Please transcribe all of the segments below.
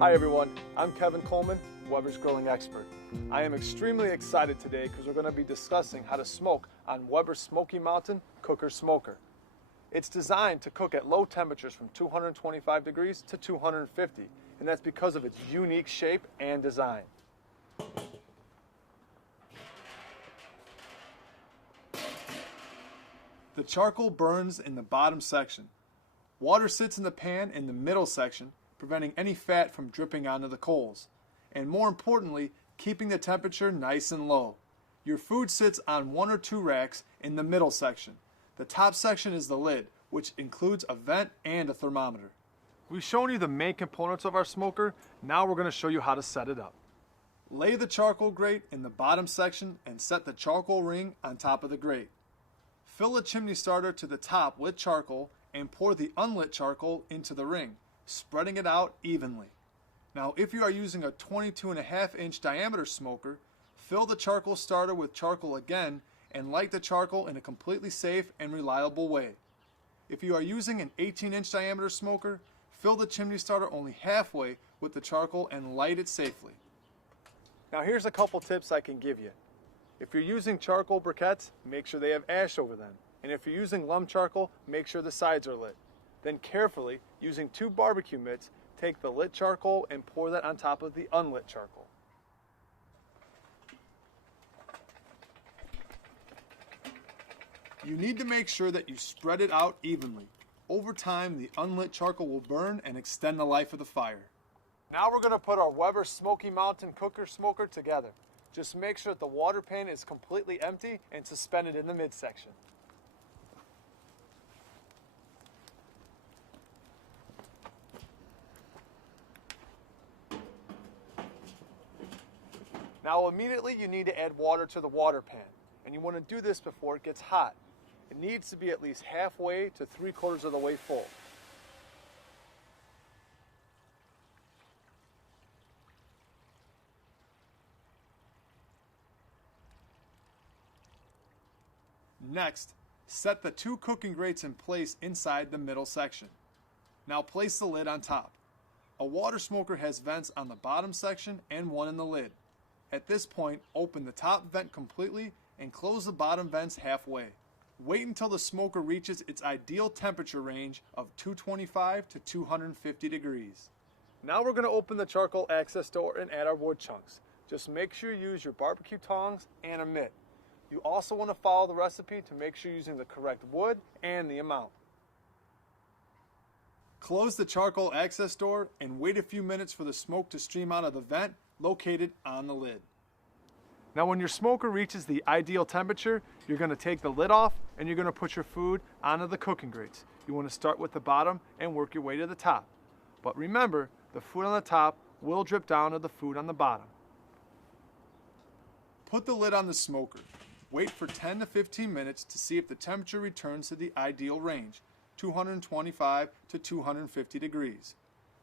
Hi everyone, I'm Kevin Coleman, Weber's grilling expert. I am extremely excited today because we're going to be discussing how to smoke on Weber's Smokey Mountain Cooker smoker. It's designed to cook at low temperatures from 225 degrees to 250, and that's because of its unique shape and design. The charcoal burns in the bottom section. Water sits in the pan in the middle section, preventing any fat from dripping onto the coals, and more importantly, keeping the temperature nice and low. Your food sits on 1 or 2 racks in the middle section. The top section is the lid, which includes a vent and a thermometer. We've shown you the main components of our smoker. Now we're going to show you how to set it up. Lay the charcoal grate in the bottom section and set the charcoal ring on top of the grate. Fill the chimney starter to the top with charcoal and pour the unlit charcoal into the ring, spreading it out evenly. Now, if you are using a 22.5-inch diameter smoker, fill the charcoal starter with charcoal again and light the charcoal in a completely safe and reliable way. If you are using an 18-inch diameter smoker, fill the chimney starter only halfway with the charcoal and light it safely. Now here's a couple tips I can give you. If you're using charcoal briquettes, make sure they have ash over them. And if you're using lump charcoal, make sure the sides are lit. Then carefully, using 2 barbecue mitts, take the lit charcoal and pour that on top of the unlit charcoal. You need to make sure that you spread it out evenly. Over time, the unlit charcoal will burn and extend the life of the fire. Now we're going to put our Weber Smokey Mountain Cooker smoker together. Just make sure that the water pan is completely empty and suspended in the midsection. Now immediately you need to add water to the water pan, and you want to do this before it gets hot. It needs to be at least halfway to 3/4 of the way full. Next, set the 2 cooking grates in place inside the middle section. Now place the lid on top. A water smoker has vents on the bottom section and one in the lid. At this point, open the top vent completely and close the bottom vents halfway. Wait until the smoker reaches its ideal temperature range of 225 to 250 degrees. Now we're going to open the charcoal access door and add our wood chunks. Just make sure you use your barbecue tongs and a mitt. You also want to follow the recipe to make sure you're using the correct wood and the amount. Close the charcoal access door and wait a few minutes for the smoke to stream out of the vent located on the lid. Now when your smoker reaches the ideal temperature, you're going to take the lid off and you're going to put your food onto the cooking grates. You want to start with the bottom and work your way to the top. But remember, the food on the top will drip down to the food on the bottom. Put the lid on the smoker. Wait for 10 to 15 minutes to see if the temperature returns to the ideal range, 225 to 250 degrees.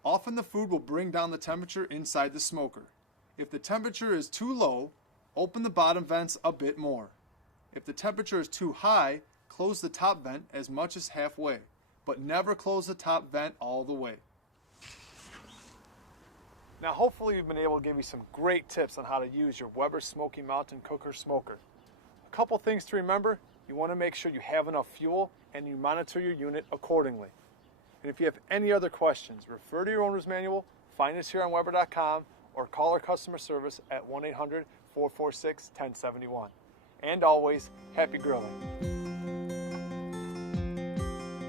Often the food will bring down the temperature inside the smoker. If the temperature is too low, open the bottom vents a bit more. If the temperature is too high, close the top vent as much as halfway, but never close the top vent all the way. Now hopefully we've been able to give you some great tips on how to use your Weber Smokey Mountain Cooker smoker. A couple things to remember: you want to make sure you have enough fuel and you monitor your unit accordingly. And if you have any other questions, refer to your owner's manual, find us here on Weber.com, or call our customer service at 1-800-446-1071. And always, happy grilling.